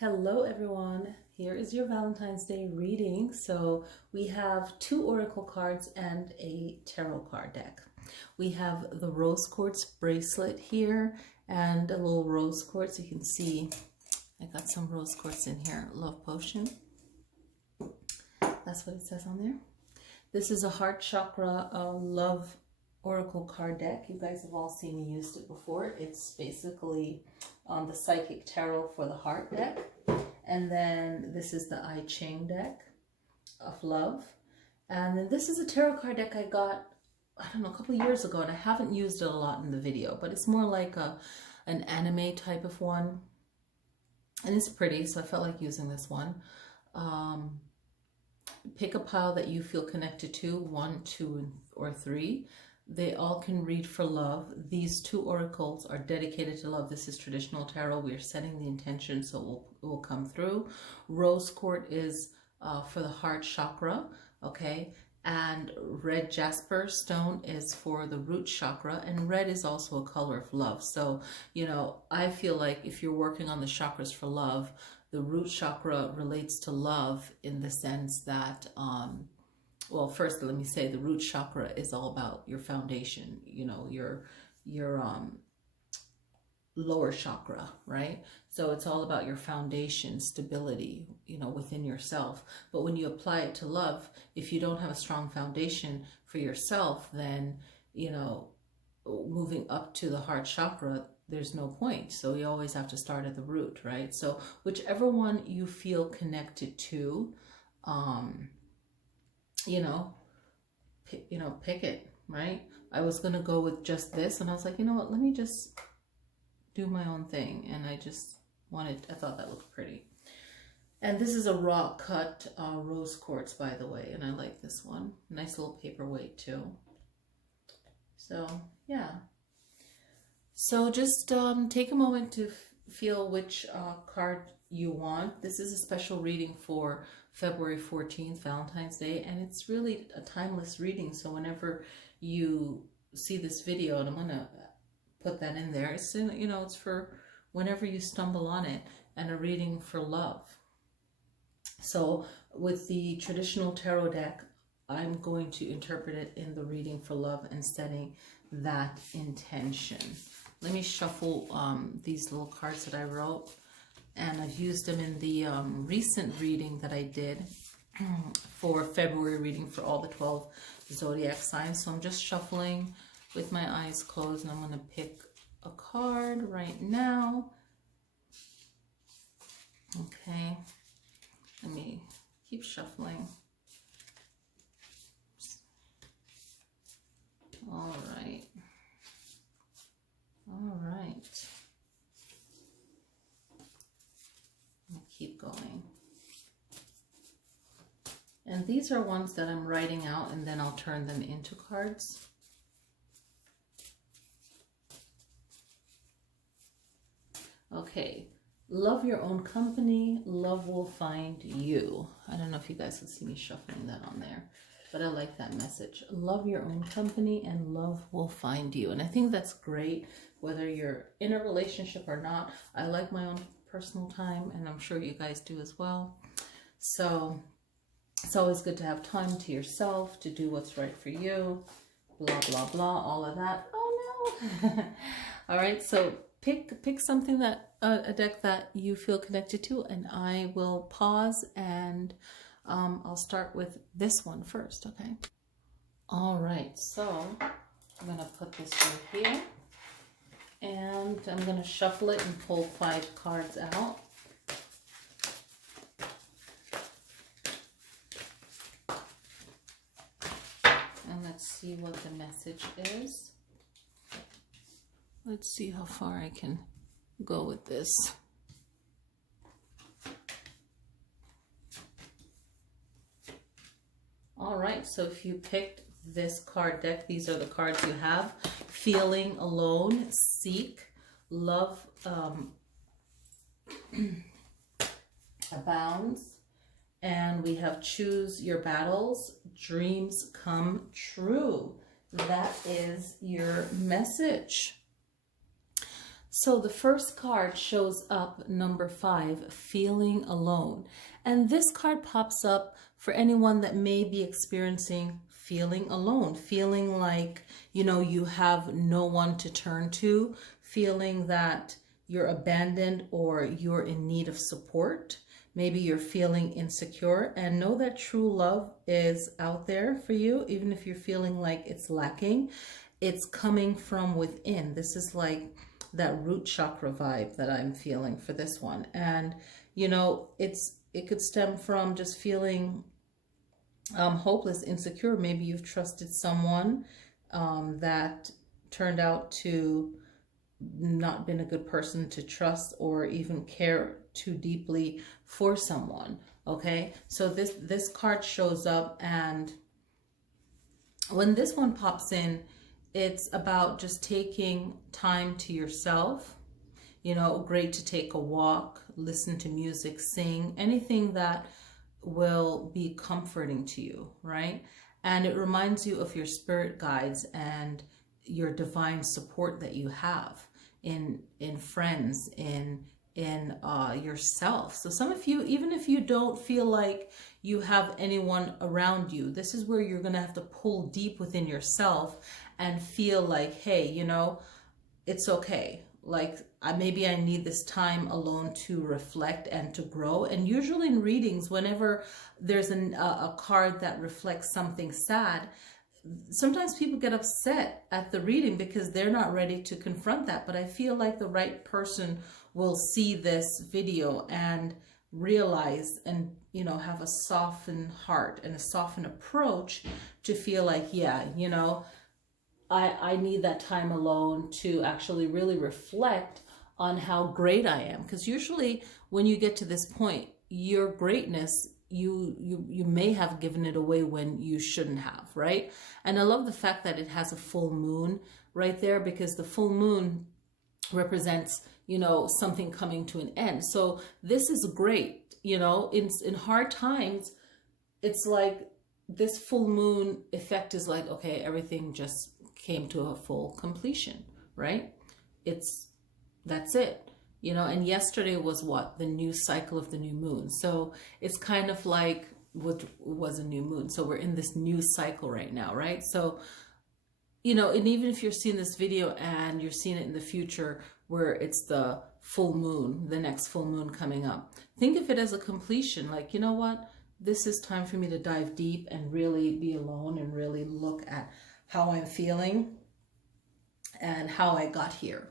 Hello everyone, here is your Valentine's Day reading. So we have 2 oracle cards and a tarot card deck. We have the rose quartz bracelet here and a little rose quartz. You can see I got some rose quartz in here. Love potion. That's what it says on there. This is a heart chakra love oracle card deck. You guys have all seen me used it before. It's basically the psychic tarot for the heart deck. And then this is the I Ching deck of love. And then this is a tarot card deck I got, I don't know, a couple of years ago, and I haven't used it a lot in the video, but it's more like an anime type of one. And it's pretty, so I felt like using this one. Pick a pile that you feel connected to, 1, 2, or 3. They all can read for love. These 2 oracles are dedicated to love. This is traditional tarot. We are setting the intention, so it will come through. Rose quartz is for the heart chakra, okay? And red jasper stone is for the root chakra, and red is also a color of love. So, you know, I feel like if you're working on the chakras for love, the root chakra relates to love in the sense that, well, first, let me say the root chakra is all about your foundation, you know, your lower chakra, right? So it's all about your foundation, stability, you know, within yourself. But when you apply it to love, if you don't have a strong foundation for yourself, then, you know, moving up to the heart chakra, there's no point. So you always have to start at the root, right? So whichever one you feel connected to, pick it, right? I was going to go with just this, and I was like, you know what, let me just do my own thing. And I thought that looked pretty. And this is a raw cut rose quartz, by the way, and I like this one. Nice little paperweight too. So yeah. So just take a moment to feel which card you want. This is a special reading for February 14th, Valentine's Day, and it's really a timeless reading. So whenever you see this video, and I'm gonna put that in there, it's, you know, it's for whenever you stumble on it, and a reading for love. So with the traditional tarot deck, I'm going to interpret it in the reading for love and setting that intention. Let me shuffle these little cards that I wrote, and I've used them in the recent reading that I did for February reading for all the 12 zodiac signs. So I'm just shuffling with my eyes closed, and I'm going to pick a card right now. Okay, let me keep shuffling. All right. All right. I'll keep going. And these are ones that I'm writing out, and then I'll turn them into cards. Okay. Love your own company. Love will find you. I don't know if you guys can see me shuffling that on there, but I like that message. Love your own company and love will find you. And I think that's great, whether you're in a relationship or not. I like my own personal time, and I'm sure you guys do as well. So it's always good to have time to yourself, to do what's right for you, blah, blah, blah, all of that. Oh no. All right, so pick something that, a deck that you feel connected to, and I will pause, and I'll start with this one first, okay? All right, so I'm gonna put this right here, and I'm gonna shuffle it and pull 5 cards out. And let's see what the message is. Let's see how far I can go with this. All right, so if you picked this card deck, these are the cards you have. Feeling alone, seek, love abounds, and we have choose your battles, dreams come true. That is your message. So the first card shows up, number 5, feeling alone. And this card pops up for anyone that may be experiencing feeling alone, feeling like, you know, you have no one to turn to, feeling that you're abandoned or you're in need of support. Maybe you're feeling insecure, and know that true love is out there for you, even if you're feeling like it's lacking. It's coming from within. This is like that root chakra vibe that I'm feeling for this one. And, you know, it could stem from just feeling hopeless, insecure. Maybe you've trusted someone that turned out to not been a good person to trust or even care too deeply for someone. Okay, so this card shows up, and when this one pops in, it's about just taking time to yourself. You know, great to take a walk, listen to music, sing, anything that will be comforting to you, right? And it reminds you of your spirit guides and your divine support that you have in friends, in yourself. So some of you, even if you don't feel like you have anyone around you, this is where you're going to have to pull deep within yourself and feel like, hey, you know, it's okay. Like maybe I need this time alone to reflect and to grow. And usually in readings, whenever there's a card that reflects something sad, sometimes people get upset at the reading because they're not ready to confront that. But I feel like the right person will see this video and realize and, you know, have a softened heart and a softened approach to feel like, yeah, you know, I need that time alone to actually really reflect on how great I am. Because usually when you get to this point, your greatness, you may have given it away when you shouldn't have, right? And I love the fact that it has a full moon right there, because the full moon represents, you know, something coming to an end. So this is great, you know, in hard times, it's like this full moon effect is like, okay, everything just came to a full completion, right? That's it, you know. And yesterday was what? The new cycle of the new moon. So it's kind of like what was a new moon. So we're in this new cycle right now, right? So, you know, and even if you're seeing this video and you're seeing it in the future where it's the full moon, the next full moon coming up, think of it as a completion. Like, you know what? This is time for me to dive deep and really be alone and really look at how I'm feeling and how I got here.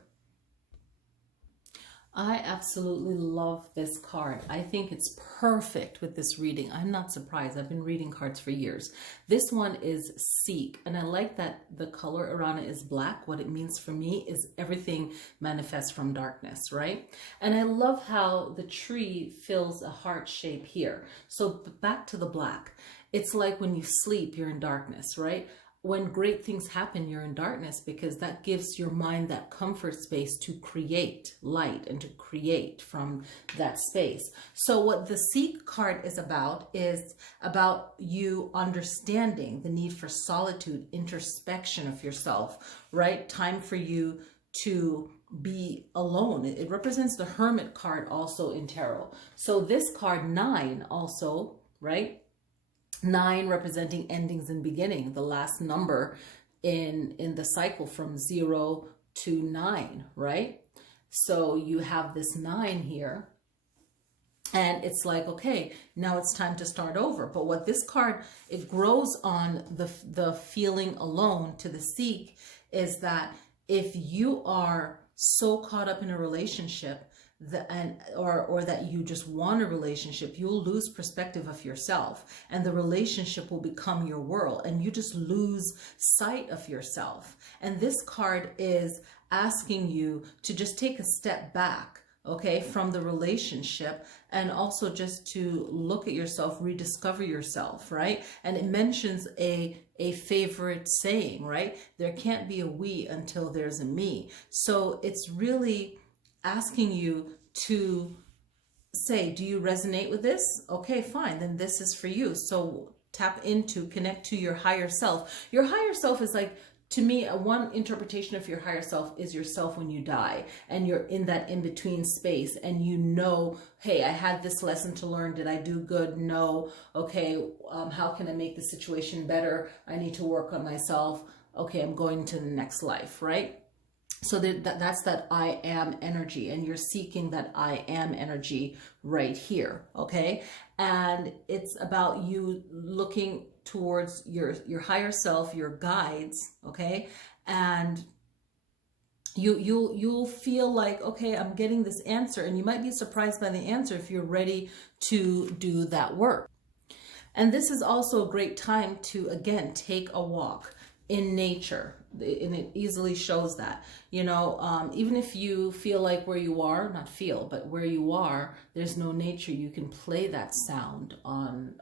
I absolutely love this card. I think it's perfect with this reading. I'm not surprised. I've been reading cards for years. This one is Seek, and I like that the color around it is black. What it means for me is everything manifests from darkness, right? And I love how the tree fills a heart shape here. So back to the black. It's like when you sleep, you're in darkness, right? When great things happen, you're in darkness, because that gives your mind that comfort space to create light and to create from that space. So what the Seek card is about you understanding the need for solitude, introspection of yourself, right? Time for you to be alone. It represents the Hermit card also in tarot. So this card 9 also, right? 9 representing endings and beginning, the last number in the cycle from 0 to 9, right? So you have this 9 here, and it's like, okay, now it's time to start over. But what this card, it grows on the feeling alone to the Seek, is that if you are so caught up in a relationship or that you just want a relationship, you'll lose perspective of yourself, and the relationship will become your world, and you just lose sight of yourself. And this card is asking you to just take a step back, okay, from the relationship, and also just to look at yourself, rediscover yourself, right? And it mentions a favorite saying, right? There can't be a we until there's a me. So it's really asking you to say, do you resonate with this? Okay, fine, then this is for you. So tap into, connect to your higher self. Your higher self is like to me, one interpretation of your higher self is yourself when you die, and you're in that in-between space, and you know, hey, I had this lesson to learn. Did I do good? No. Okay, how can I make the situation better? I need to work on myself. Okay, I'm going to the next life, right? So that's that I am energy, and you're seeking that I am energy right here, okay? And it's about you looking towards your higher self, your guides, okay? And you'll feel like, okay, I'm getting this answer, and you might be surprised by the answer if you're ready to do that work. And this is also a great time to, again, take a walk in nature, and it easily shows that, you know, even if you feel like where you are, not feel, but where you are, there's no nature, you can play that sound on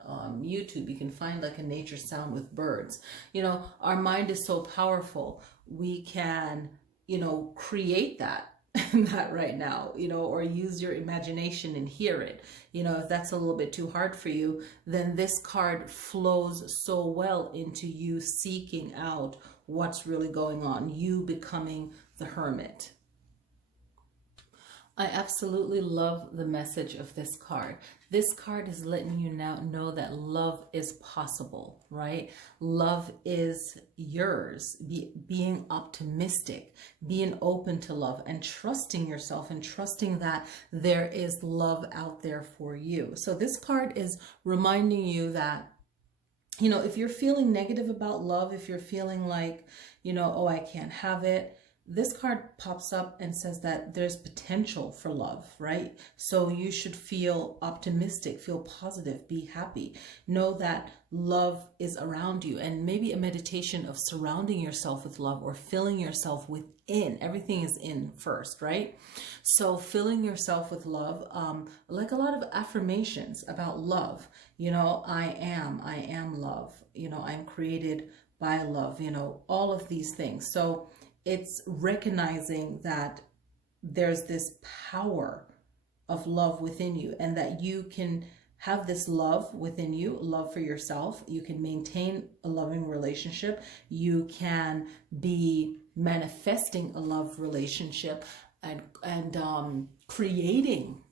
YouTube. You can find like a nature sound with birds. You know, our mind is so powerful. We can, you know, create that that right now, you know, or use your imagination and hear it. You know, if that's a little bit too hard for you, then this card flows so well into you seeking out what's really going on, you becoming the hermit. I absolutely love the message of this card. This card is letting you now know that love is possible, right? Love is yours. Being optimistic, being open to love, and trusting yourself, and trusting that there is love out there for you. So this card is reminding you that, you know, if you're feeling negative about love, if you're feeling like, you know, oh, I can't have it, this card pops up and says that there's potential for love, right? So you should feel optimistic, feel positive, be happy. Know that love is around you, and maybe a meditation of surrounding yourself with love, or filling yourself within. Everything is in first, right? So filling yourself with love, like a lot of affirmations about love. You know, I am love. You know, I'm created by love, you know, all of these things. So it's recognizing that there's this power of love within you, and that you can have this love within you, love for yourself. You can maintain a loving relationship. You can be manifesting a love relationship, and creating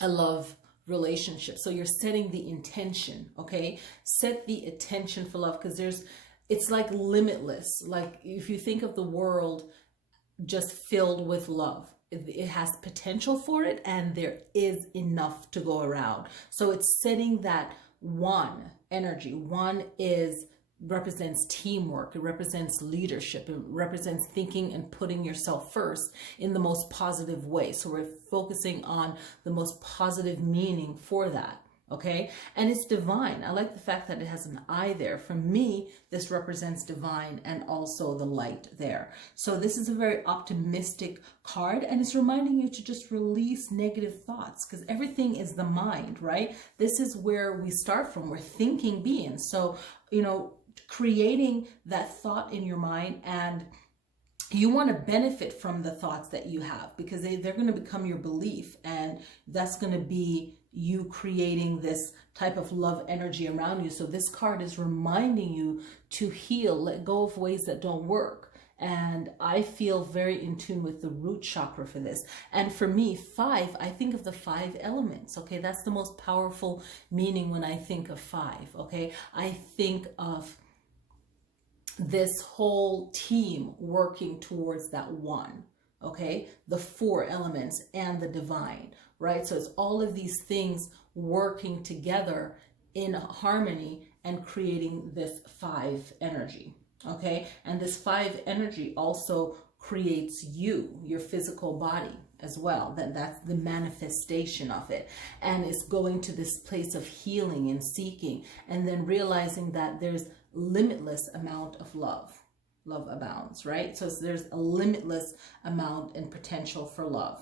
a love relationship. So you're setting the intention, okay? Set the intention for love, because it's like limitless. Like if you think of the world just filled with love, it has potential for it, and there is enough to go around. So it's setting that one energy. One represents teamwork, it represents leadership, it represents thinking and putting yourself first in the most positive way. So we're focusing on the most positive meaning for that. Okay, and it's divine. I like the fact that it has an eye there. For me, this represents divine and also the light there. So this is a very optimistic card, and it's reminding you to just release negative thoughts, because everything is the mind, right? This is where we start from. We're thinking beings. So, you know, creating that thought in your mind, and you want to benefit from the thoughts that you have, because they're going to become your belief, and that's going to be you creating this type of love energy around you. So this card is reminding you to heal, let go of ways that don't work. And I feel very in tune with the root chakra for this. And for me, 5, I think of the 5 elements. Okay, that's the most powerful meaning when I think of 5. Okay, I think of this whole team working towards that one. Okay, the 4 elements and the divine, right? So it's all of these things working together in harmony and creating this 5 energy. Okay, and this 5 energy also creates you, your physical body as well. That's the manifestation of it, and it's going to this place of healing and seeking, and then realizing that there's limitless amount of love. Love abounds, right? So there's a limitless amount and potential for love.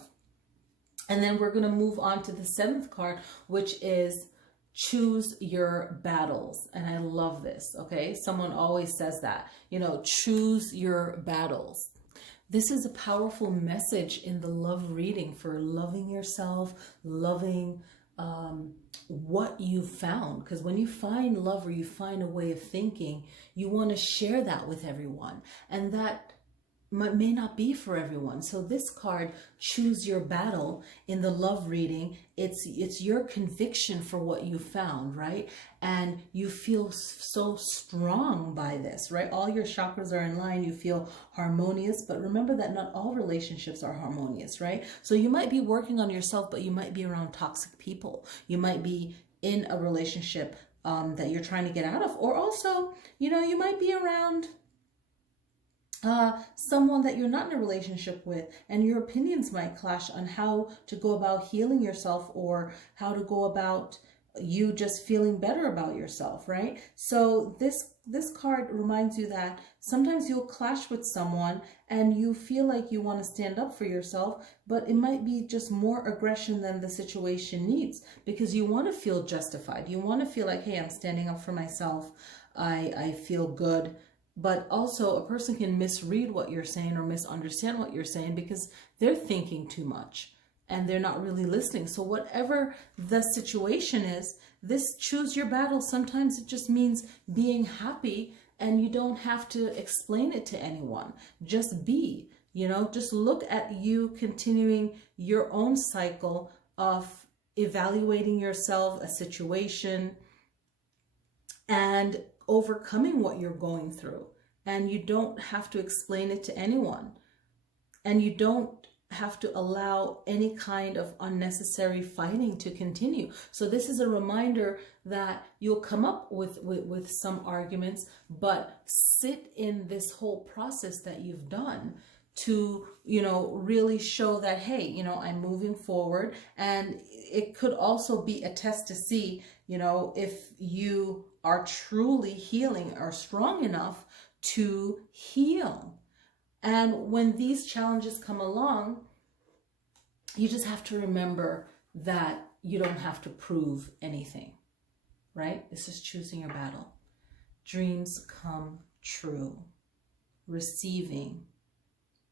And then we're going to move on to the 7th card, which is choose your battles. And I love this, okay? Someone always says that, you know, choose your battles. This is a powerful message in the love reading for loving yourself, loving what you found. Because when you find love or you find a way of thinking, you want to share that with everyone. And that may not be for everyone. So this card, choose your battle, in the love reading, it's your conviction for what you found, right? And you feel so strong by this, right? All your chakras are in line, you feel harmonious, but remember that not all relationships are harmonious, right? So you might be working on yourself, but you might be around toxic people. You might be in a relationship that you're trying to get out of, or also, you know, you might be around someone that you're not in a relationship with, and your opinions might clash on how to go about healing yourself, or how to go about you just feeling better about yourself, right? So this card reminds you that sometimes you'll clash with someone and you feel like you want to stand up for yourself, but it might be just more aggression than the situation needs, because you want to feel justified. You want to feel like, hey, I'm standing up for myself. I feel good. But also a person can misread what you're saying or misunderstand what you're saying because they're thinking too much and they're not really listening. So whatever the situation is, this choose your battle, sometimes it just means being happy, and you don't have to explain it to anyone. Just be, you know, just look at you continuing your own cycle of evaluating yourself, a situation, and overcoming what you're going through. And you don't have to explain it to anyone. And you don't have to allow any kind of unnecessary fighting to continue. So this is a reminder that you'll come up with some arguments, but sit in this whole process that you've done to, you know, really show that, hey, you know, I'm moving forward. And it could also be a test to see, you know, if you are truly healing or strong enough to heal. And when these challenges come along, you just have to remember that you don't have to prove anything, right? This is choosing your battle. Dreams come true. Receiving.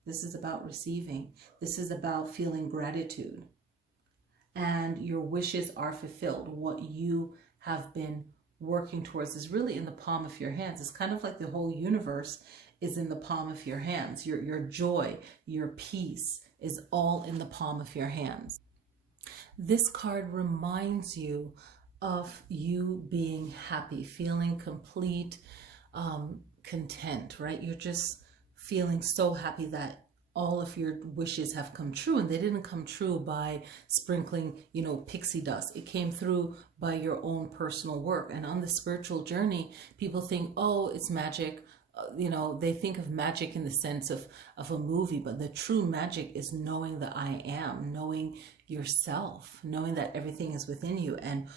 This is about receiving. This is about feeling gratitude. And your wishes are fulfilled. What you have been working towards is really in the palm of your hands. It's kind of like the whole universe is in the palm of your hands. Your joy, your peace is all in the palm of your hands. This card reminds you of you being happy, feeling complete, content, right? You're just feeling so happy that all of your wishes have come true, and they didn't come true by sprinkling, you know, pixie dust. It came through by your own personal work. And on the spiritual journey, people think, oh, it's magic. You know, they think of magic in the sense of a movie, but the true magic is knowing the I am, knowing yourself, knowing that everything is within you, and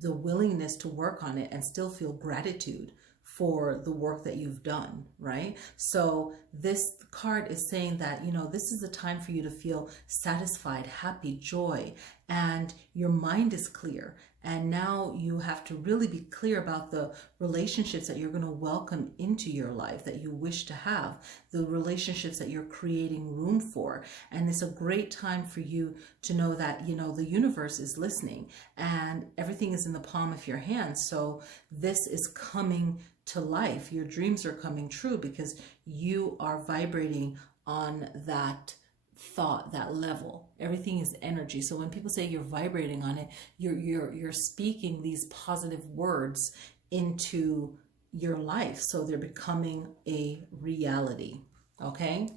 the willingness to work on it and still feel gratitude for the work that you've done, right? So this card is saying that, you know, this is a time for you to feel satisfied, happy, joy, and your mind is clear. And now you have to really be clear about the relationships that you're going to welcome into your life, that you wish to have, the relationships that you're creating room for. And it's a great time for you to know that, you know, the universe is listening and everything is in the palm of your hands. So this is coming to life. Your dreams are coming true because you are vibrating on that thought, that level. Everything is energy. So when people say you're vibrating on it, you're speaking these positive words into your life, so they're becoming a reality. Okay?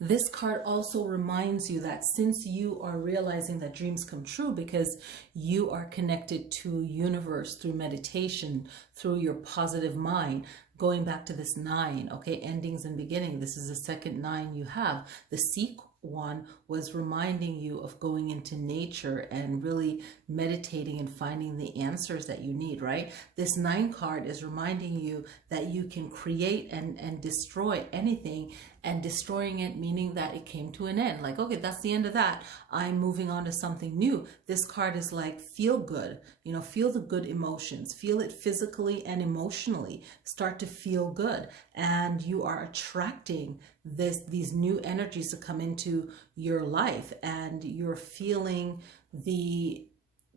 This card also reminds you that since you are realizing that dreams come true because you are connected to universe through meditation, through your positive mind, going back to this 9, okay, endings and beginning. This is the second 9 you have. The seek one was reminding you of going into nature and really meditating and finding the answers that you need, right? This 9 card is reminding you that you can create and destroy anything, and destroying it meaning that it came to an end. Like, okay, that's the end of that. I'm moving on to something new. This card is like, feel good, you know, feel the good emotions, feel it physically and emotionally, start to feel good. And you are attracting these new energies to come into your life, and you're feeling the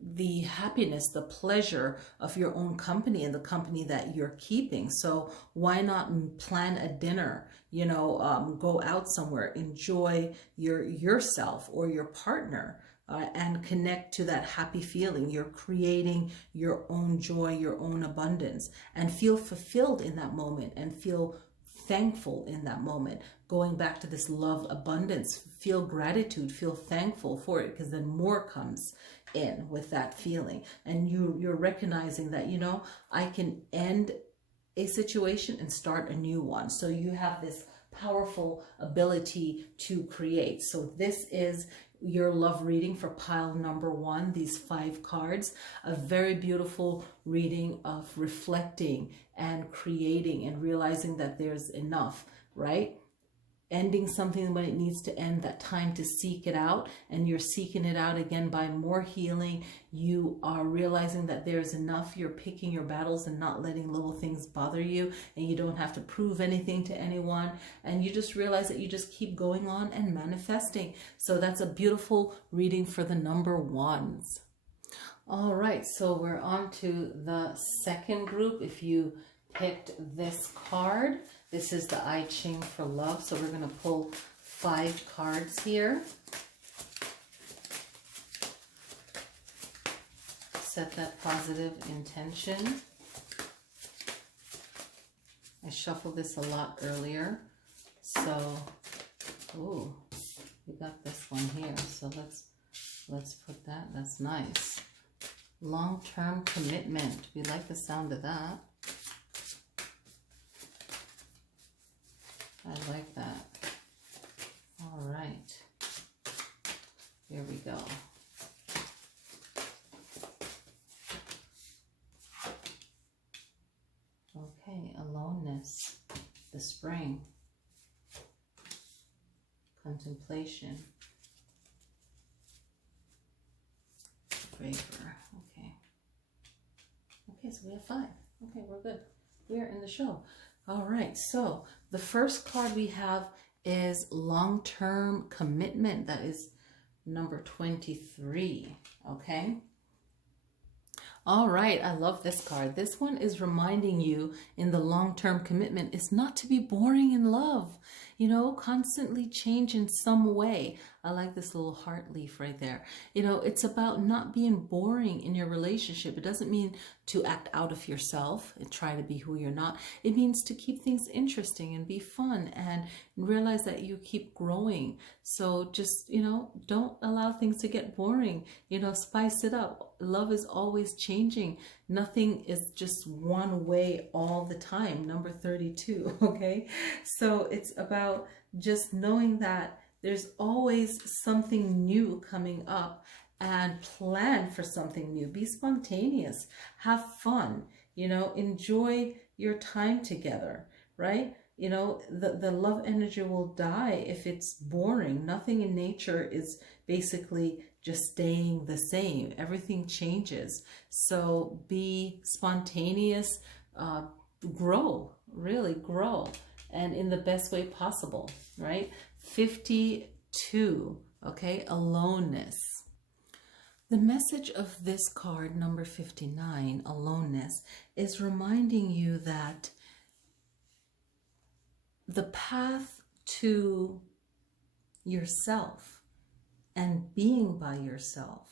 the happiness, the pleasure of your own company and the company that you're keeping. So why not plan a dinner, you know, go out somewhere, enjoy yourself or your partner, and connect to that happy feeling. You're creating your own joy, your own abundance, and feel fulfilled in that moment and feel thankful in that moment. Going back to this love abundance, feel gratitude, feel thankful for it, because then more comes in with that feeling. And you're recognizing that, you know, I can end a situation and start a new one. So you have this powerful ability to create. So this is your love reading for pile number 1, these 5 cards. A very beautiful reading of reflecting and creating and realizing that there's enough, right? Ending something when it needs to end, that time to seek it out, and you're seeking it out again by more healing. You are realizing that there's enough. You're picking your battles and not letting little things bother you, and you don't have to prove anything to anyone, and you just realize that you just keep going on and manifesting. So that's a beautiful reading for the number 1s. All right, so we're on to the second group. If you picked this card, this is the I Ching for love. So we're going to pull 5 cards here. Set that positive intention. I shuffled this a lot earlier. So, ooh, we got this one here. So let's put that. That's nice. Long-term commitment. We like the sound of that. I like that. All right. Here we go. Okay, aloneness, the spring, contemplation, braver. Okay. Okay, so we have 5. Okay, we're good. We're in the show. All right, so the first card we have is long-term commitment. That is number 23, okay? All right, I love this card. This one is reminding you in the long-term commitment is not to be boring in love, you know, constantly change in some way. I like this little heart leaf right there. You know, it's about not being boring in your relationship. It doesn't mean to act out of yourself and try to be who you're not. It means to keep things interesting and be fun and realize that you keep growing. So just, you know, don't allow things to get boring. You know, spice it up. Love is always changing. Nothing is just one way all the time. Number 32, okay? So it's about just knowing that there's always something new coming up, and plan for something new. Be spontaneous, have fun, you know, enjoy your time together, right? You know, the love energy will die if it's boring. Nothing in nature is basically just staying the same. Everything changes. So be spontaneous, grow, really grow, and in the best way possible, right? 52, okay, aloneness. The message of this card, number 59, aloneness, is reminding you that the path to yourself and being by yourself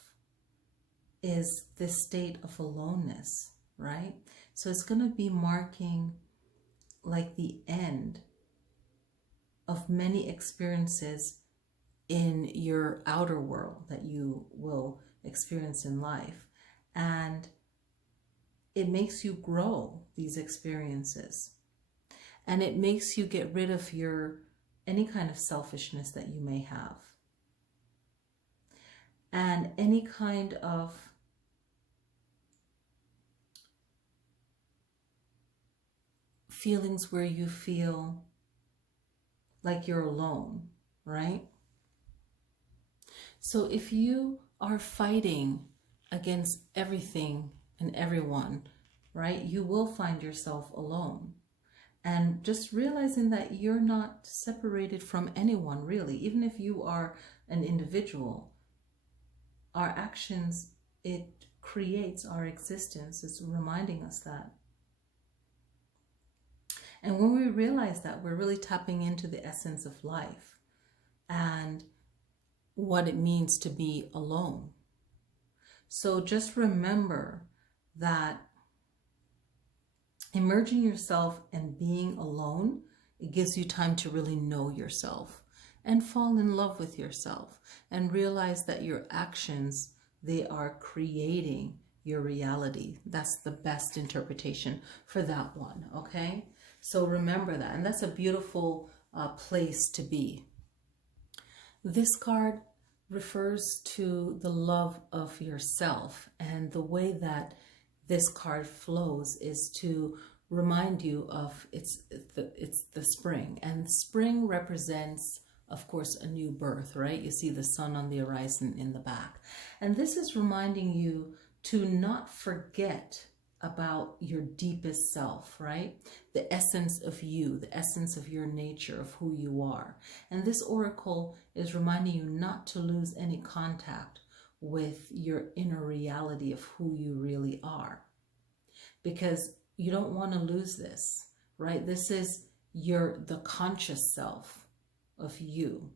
is this state of aloneness, right? So it's going to be marking like the end of many experiences in your outer world that you will experience in life. And it makes you grow, these experiences. And it makes you get rid of any kind of selfishness that you may have. And any kind of feelings where you feel like you're alone, right? So if you are fighting against everything and everyone, right, you will find yourself alone. And just realizing that you're not separated from anyone, really. Even if you are an individual, our actions it creates our existence. It's reminding us that. And when we realize that, we're really tapping into the essence of life and what it means to be alone. So just remember that immersing yourself and being alone, it gives you time to really know yourself and fall in love with yourself and realize that your actions, they are creating your reality. That's the best interpretation for that one, okay? So remember that, and that's a beautiful place to be. This card refers to the love of yourself, and the way that this card flows is to remind you of it's the spring, and spring represents, of course, a new birth, right? You see the sun on the horizon in the back, and this is reminding you to not forget about your deepest self, right? The essence of you, the essence of your nature, of who you are. And this oracle is reminding you not to lose any contact with your inner reality of who you really are, because you don't want to lose this, right? This is the conscious self of you,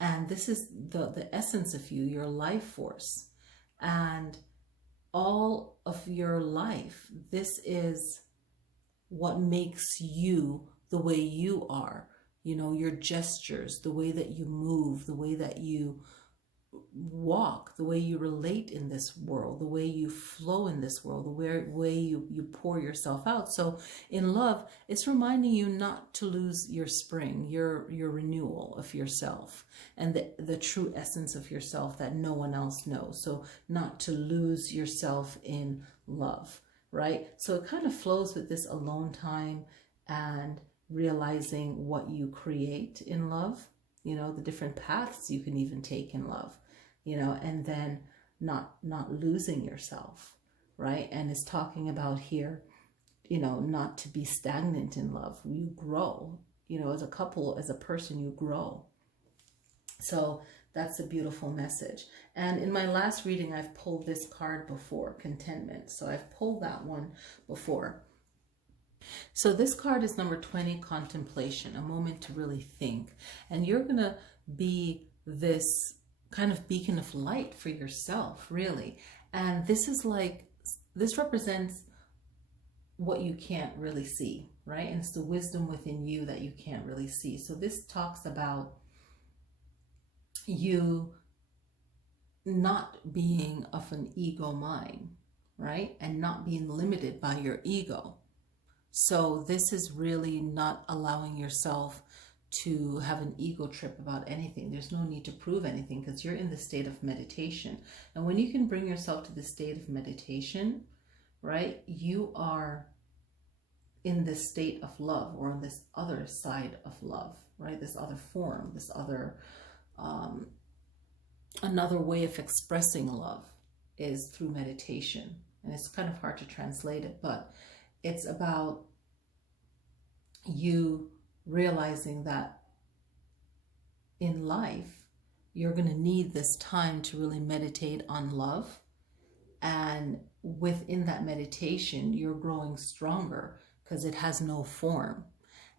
and this is the essence of you, your life force, and all of your life. This is what makes you the way you are. You know, your gestures, the way that you move, the way that you walk, the way you relate in this world, the way you flow in this world, the way you pour yourself out. So in love, it's reminding you not to lose your spring, your renewal of yourself, and the true essence of yourself that no one else knows. So not to lose yourself in love, right? So it kind of flows with this alone time and realizing what you create in love, you know, the different paths you can even take in love, you know, and then not losing yourself, right? And it's talking about here, you know, not to be stagnant in love. You grow, you know, as a couple, as a person, you grow. So that's a beautiful message. And in my last reading, I've pulled this card before, contentment. So I've pulled that one before. So this card is number 20, contemplation, a moment to really think. And you're going to be this kind of beacon of light for yourself, really. And this is like, this represents what you can't really see, right? And it's the wisdom within you that you can't really see. So this talks about you not being of an ego mind, right? And not being limited by your ego. So this is really not allowing yourself to have an ego trip about anything. There's no need to prove anything because you're in the state of meditation. And when you can bring yourself to the state of meditation, right, you are in this state of love, or on this other side of love, right? This other form, this other, another way of expressing love is through meditation. And it's kind of hard to translate it, but it's about you realizing that in life, you're going to need this time to really meditate on love. And within that meditation, you're growing stronger because it has no form.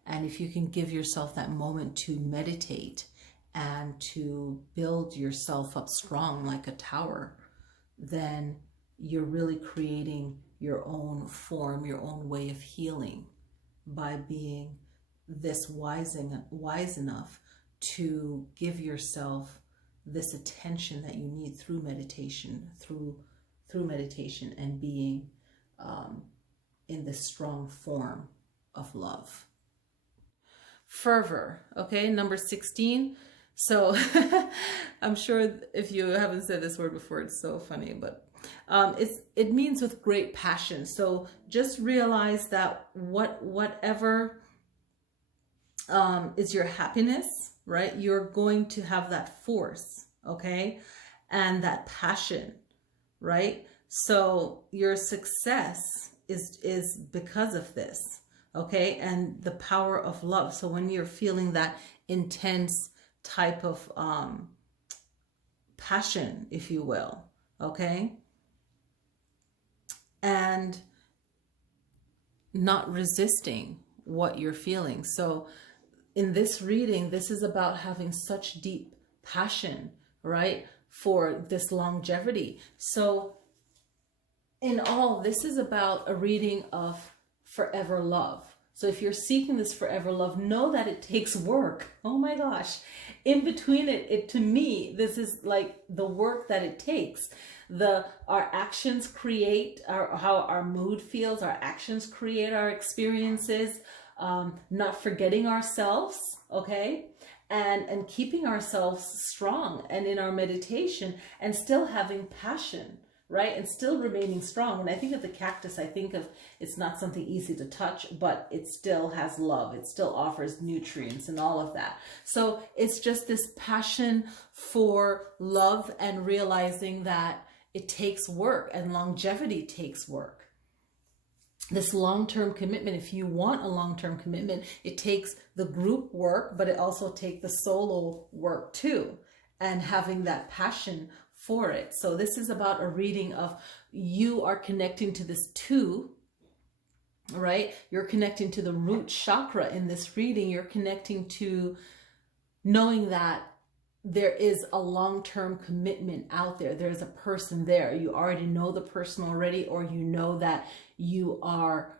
And if you can give yourself that moment to meditate and to build yourself up strong like a tower, then you're really creating your own form, your own way of healing by being this wise enough to give yourself this attention that you need through meditation, through meditation, and being in this strong form of love. Fervor, okay, number 16. So I'm sure if you haven't said this word before, it's so funny, but it means with great passion. So just realize that whatever is your happiness, right? You're going to have that force, okay? And that passion, right? So your success is because of this, okay? And the power of love. So when you're feeling that intense type of passion, if you will, okay? and not resisting what you're feeling. So in this reading, this is about having such deep passion, right, for this longevity. So in all, this is about a reading of forever love. So if you're seeking this forever love, know that it takes work. Oh my gosh. In between it to me, this is like the work that it takes. Our actions create how our mood feels. Our actions create our experiences. Not forgetting ourselves, okay? And keeping ourselves strong and in our meditation and still having passion, right? And still remaining strong. And I think of the cactus, I think of it's not something easy to touch, but it still has love. It still offers nutrients and all of that. So it's just this passion for love and realizing that it takes work and longevity takes work. This long-term commitment, if you want a long-term commitment, it takes the group work, but it also takes the solo work too, and having that passion for it. So this is about a reading of you are connecting to this two, right? You're connecting to the root chakra in this reading. You're connecting to knowing that there is a long-term commitment out there. There's a person there. You already know the person already, or you know that you are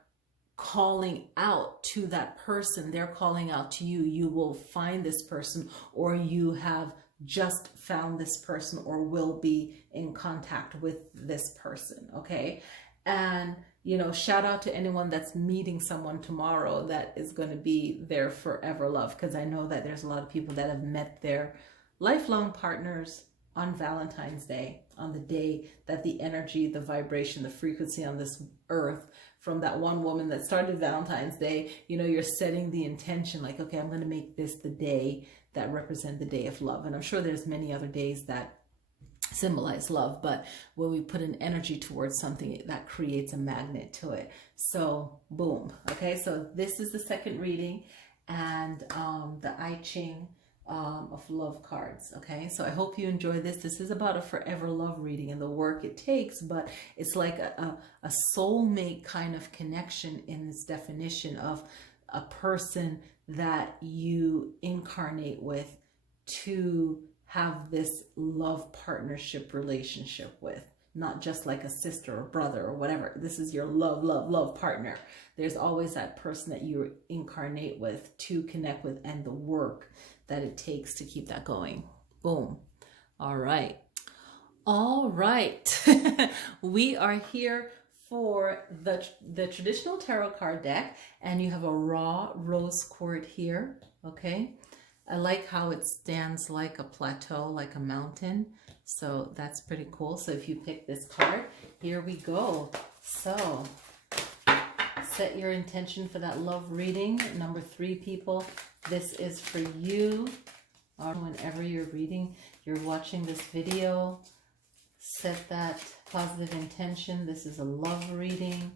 calling out to that person. They're calling out to you. You will find this person, or you have just found this person, or will be in contact with this person, okay? And, you know, shout out to anyone that's meeting someone tomorrow that is going to be their forever love, because I know that there's a lot of people that have met their lifelong partners on Valentine's Day, on the day that the energy, the vibration, the frequency on this earth from that one woman that started Valentine's Day, you know, you're setting the intention like, okay, I'm going to make this the day that represent the day of love. And I'm sure there's many other days that symbolize love, but when we put an energy towards something, that creates a magnet to it. So boom. Okay, so this is the second reading, and the I Ching of love cards. Okay, so I hope you enjoy this. This is about a forever love reading and the work it takes, but it's like a soulmate kind of connection in this definition of a person that you incarnate with to have this love partnership relationship with, not just like a sister or brother or whatever. This is your love partner. There's always that person that you incarnate with to connect with, and the work that it takes to keep that going. Boom. All right. All right. We are here for the traditional tarot card deck, and you have a raw rose quartz here. Okay. I like how it stands like a plateau, like a mountain. So that's pretty cool. So if you pick this card, here we go. So set your intention for that love reading. Number 3, people, this is for you. Or whenever you're watching this video, set that positive intention. This is a love reading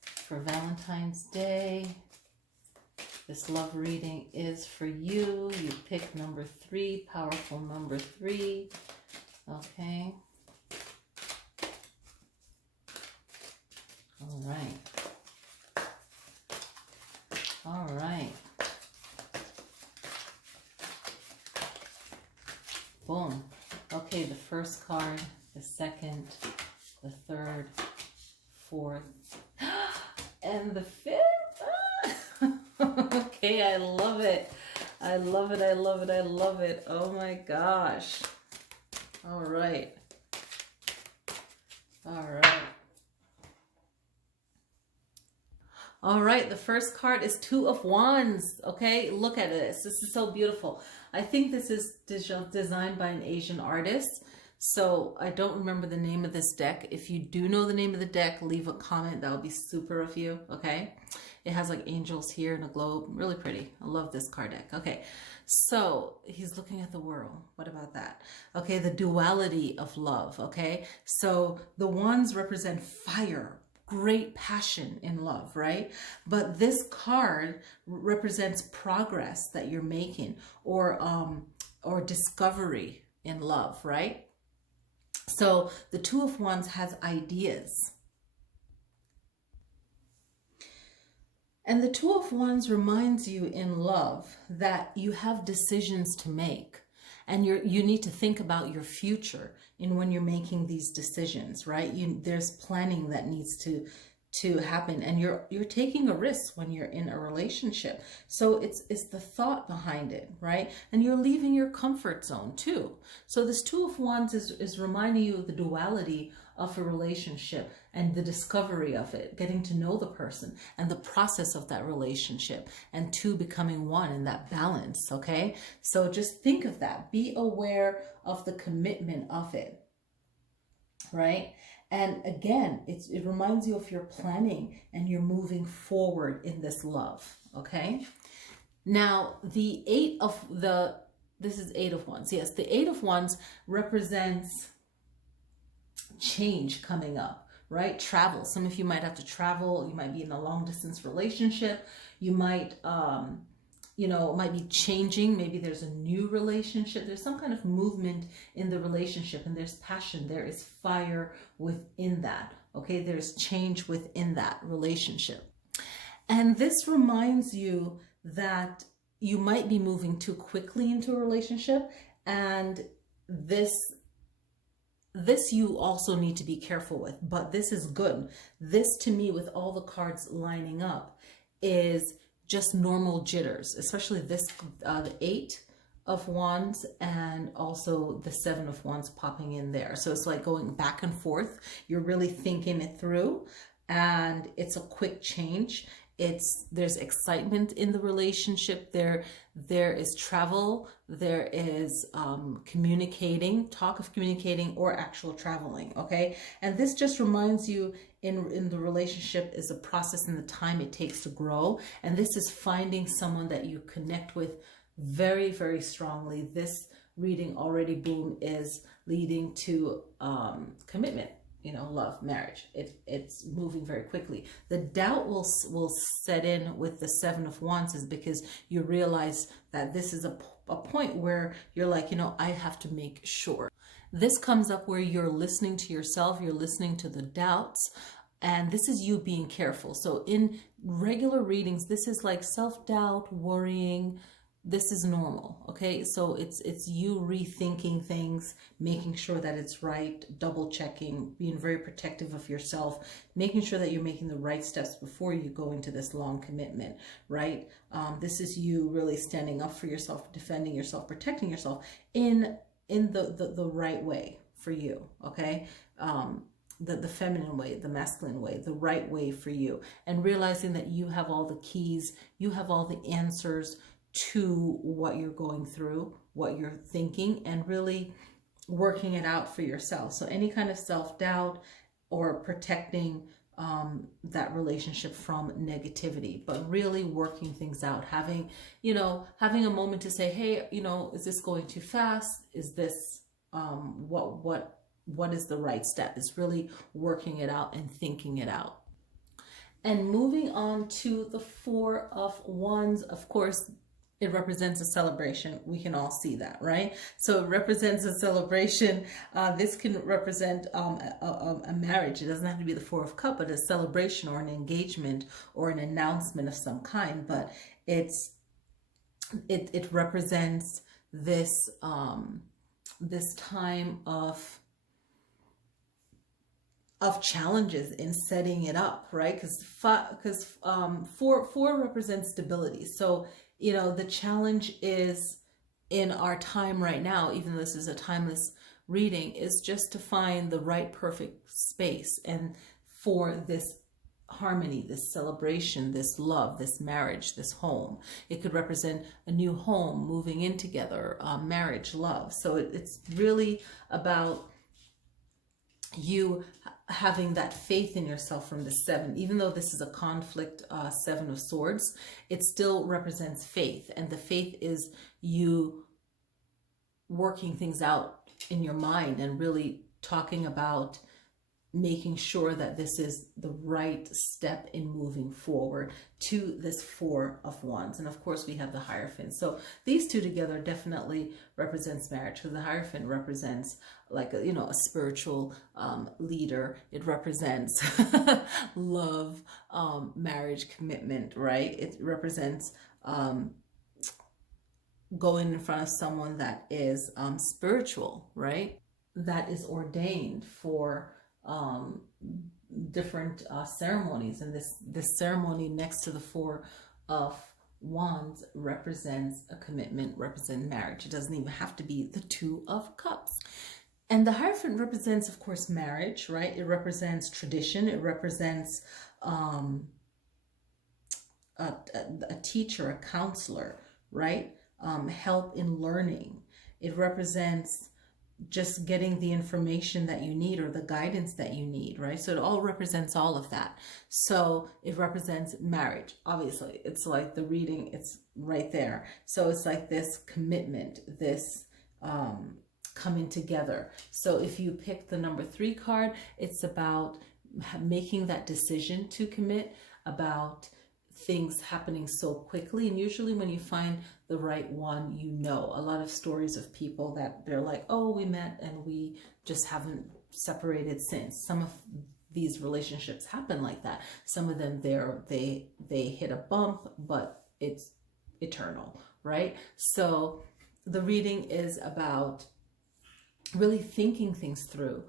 for Valentine's Day. This love reading is for you. You pick number 3, powerful number 3. Okay. All right. All right. Boom. Okay, the first card, the second, the third, fourth, and the 5th. Okay, I love it. I love it. I love it. I love it. Oh my gosh. All right. All right. All right. The first card is 2 of Wands. Okay, look at this. This is so beautiful. I think this is designed by an Asian artist. So I don't remember the name of this deck. If you do know the name of the deck, leave a comment. That would be super of you. Okay. It has like angels here and a globe. Really pretty. I love this card deck. Okay. So he's looking at the world. What about that? Okay. The duality of love. Okay. So the wands represent fire, great passion in love, right? But this card represents progress that you're making, or discovery in love, right? So the 2 of Wands has ideas, And the Two of Wands reminds you in love that you have decisions to make, and you need to think about your future in when you're making these decisions, right? There's planning that needs to happen, and you're taking a risk when you're in a relationship. So it's the thought behind it, right? And you're leaving your comfort zone too. So this Two of Wands is reminding you of the duality of a relationship and the discovery of it, getting to know the person and the process of that relationship, and two becoming one in that balance. Okay, so just think of that, be aware of the commitment of it, right? And again, it reminds you of your planning and you're moving forward in this love. Okay, now the this is Eight of Wands. Yes, the Eight of Wands represents change coming up, right? Travel. Some of you might have to travel. You might be in a long distance relationship. You might, it might be changing. Maybe there's a new relationship. There's some kind of movement in the relationship, and there's passion. There is fire within that. Okay. There's change within that relationship. And this reminds you that you might be moving too quickly into a relationship, and this you also need to be careful with, but this is good. This, to me, with all the cards lining up, is just normal jitters, especially this, the Eight of Wands and also the Seven of Wands popping in there. So it's like going back and forth. You're really thinking it through, and it's a quick change. There's excitement in the relationship. There is travel. There is talk of communicating or actual traveling. Okay, and this just reminds you in the relationship is a process and the time it takes to grow. And this is finding someone that you connect with very, very strongly. This reading already, boom, is leading to commitment. Love, marriage. It's moving very quickly. The doubt will set in with the Seven of Wands, is because you realize that this is a point where you're like, I have to make sure. This comes up where you're listening to yourself, you're listening to the doubts, and this is you being careful. So in regular readings, this is like self-doubt, worrying. This is normal, okay? So it's you rethinking things, making sure that it's right, double checking, being very protective of yourself, making sure that you're making the right steps before you go into this long commitment, right? This is you really standing up for yourself, defending yourself, protecting yourself in the right way for you, okay? The feminine way, the masculine way, the right way for you, and realizing that you have all the keys, you have all the answers to what you're going through, what you're thinking, and really working it out for yourself. So any kind of self-doubt or protecting that relationship from negativity, but really working things out, having a moment to say, hey, is this going too fast? Is this what is the right step? It's really working it out and thinking it out. And moving on to the Four of Wands, of course, it represents a celebration. We can all see that, right? So it represents a celebration. This can represent a marriage. It doesn't have to be the Four of Cups, but a celebration or an engagement or an announcement of some kind. But it represents this this time of challenges in setting it up, right? Because four represents stability. So the challenge is in our time right now, even though this is a timeless reading, is just to find the right perfect space and for this harmony, this celebration, this love, this marriage, this home. It could represent a new home, moving in together, marriage, love. So it's really about you having that faith in yourself from the Seven. Even though this is a conflict Seven of Swords, it still represents faith, and the faith is you working things out in your mind and really talking about making sure that this is the right step in moving forward to this Four of Wands. And of course we have the Hierophant. So these two together definitely represents marriage, because the Hierophant represents like a, you know, a spiritual leader. It represents love, marriage, commitment, right? It represents going in front of someone that is spiritual, right? That is ordained for different ceremonies. And this ceremony next to the Four of Wands represents a commitment, represents marriage. It doesn't even have to be the Two of Cups. And the Hierophant represents, of course, marriage, right? It represents tradition. It represents a teacher, a counselor, right? Help in learning. It represents just getting the information that you need, or the guidance that you need, right? So it all represents all of that. So it represents marriage. Obviously, it's like the reading, it's right there. So it's like this commitment, this coming together. So if you pick the number 3 card, it's about making that decision to commit, about things happening so quickly. And usually when you find the right one, you know, a lot of stories of people that they're like, oh, we met and we just haven't separated since. Some of these relationships happen like that. Some of them they hit a bump, but it's eternal, right? So the reading is about really thinking things through,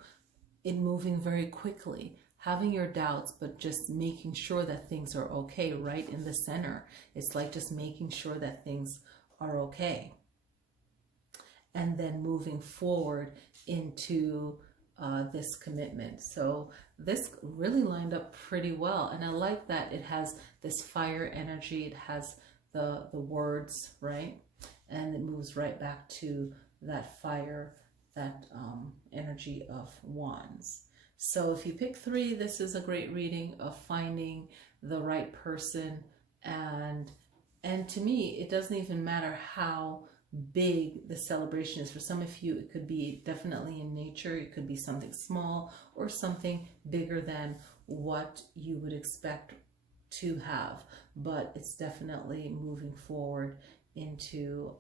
in moving very quickly, having your doubts, but just making sure that things are okay, right in the center. It's like just making sure that things are okay. And then moving forward into this commitment. So this really lined up pretty well. And I like that it has this fire energy. It has the words, right? And it moves right back to that fire, that energy of Wands. So if you pick 3, this is a great reading of finding the right person. And to me, it doesn't even matter how big the celebration is. For some of you, it could be definitely in nature. It could be something small or something bigger than what you would expect to have. But it's definitely moving forward into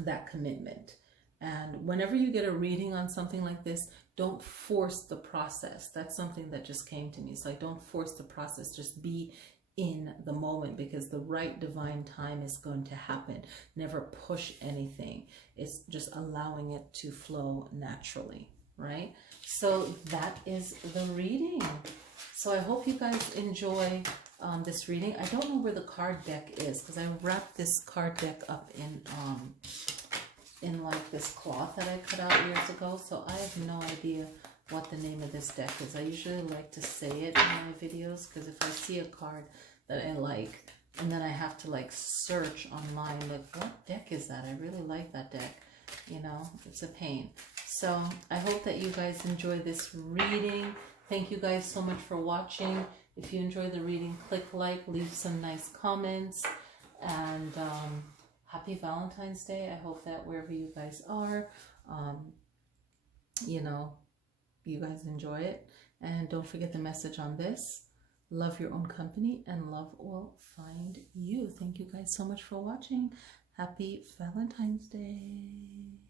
that commitment. And whenever you get a reading on something like this, don't force the process. That's something that just came to me. It's like, don't force the process. Just be in the moment, because the right divine time is going to happen. Never push anything. It's just allowing it to flow naturally, right? So that is the reading. So I hope you guys enjoy this reading. I don't know where the card deck is, because I wrapped this card deck up in like this cloth that I cut out years ago. So I have no idea what the name of this deck is. I usually like to say it in my videos, because if I see a card that I like, and then I have to like search online, like, what deck is that? I really like that deck. You know, it's a pain. So I hope that you guys enjoy this reading. Thank you guys so much for watching. If you enjoy the reading, click like, leave some nice comments, and happy Valentine's Day. I hope that wherever you guys are, you know, you guys enjoy it. And don't forget the message on this. Love your own company, and love will find you. Thank you guys so much for watching. Happy Valentine's Day.